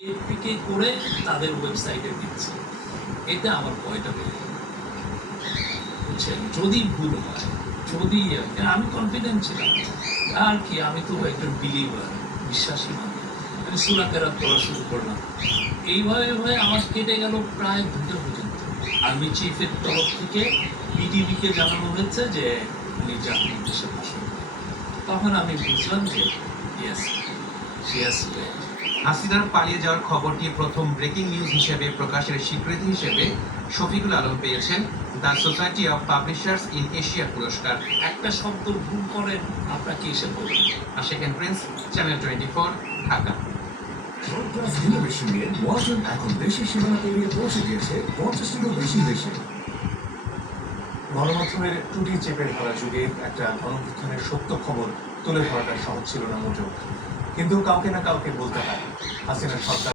APK করে তাদের ওয়েবসাইটে দিচ্ছে, এটা আমার ভয়টা বেড়ে গেল। বুঝছেন, যদি ভুল হয়, যদি আমি কনফিডেন্ট ছিলাম আর কি, আমি তো একজন বিলিভার, বিশ্বাসী মানুষ। আমি সূরা কেরাত পড়া শুরু করলাম, এইভাবে আমার কেটে গেল প্রায় 2টা পর্যন্ত। আর্মি চিফের তরফ থেকে পিটিভিকে জানানো হয়েছে যে উনি জাতির উদ্দেশ্যে ভাষণ দেবেন। তখন আমি বুঝলাম যে ইয়েস, শি হ্যাজ লেট। হাসিনার পালিয়ে যাওয়ার খবরটি প্রথম ব্রেকিং নিউজ হিসেবে প্রকাশের স্বীকৃতি হিসেবে শফিকুল আলম পেয়েছেন the society of publishers in Asia পুরস্কার। একটা শব্দ ভুল করেন, আপনাকে এসে বলবেন। আশিকেন Prince, channel 24, Dhaka. Class innovation নিয়ে ওয়ালটন এখন দেশের সীমানা পেরিয়ে পৌঁছে গিয়েছে 50টিরও বেশি দেশে। গণমাধ্যমের ত্রুটি চেপে ধরা যুগে একটা গণঅভ্যুত্থানের সত্য খবর তুলে ধরাটা সহজ ছিল না মোটেও, কিন্তু কাউকে না কাউকে বলতে হয়। হাসিনার সরকার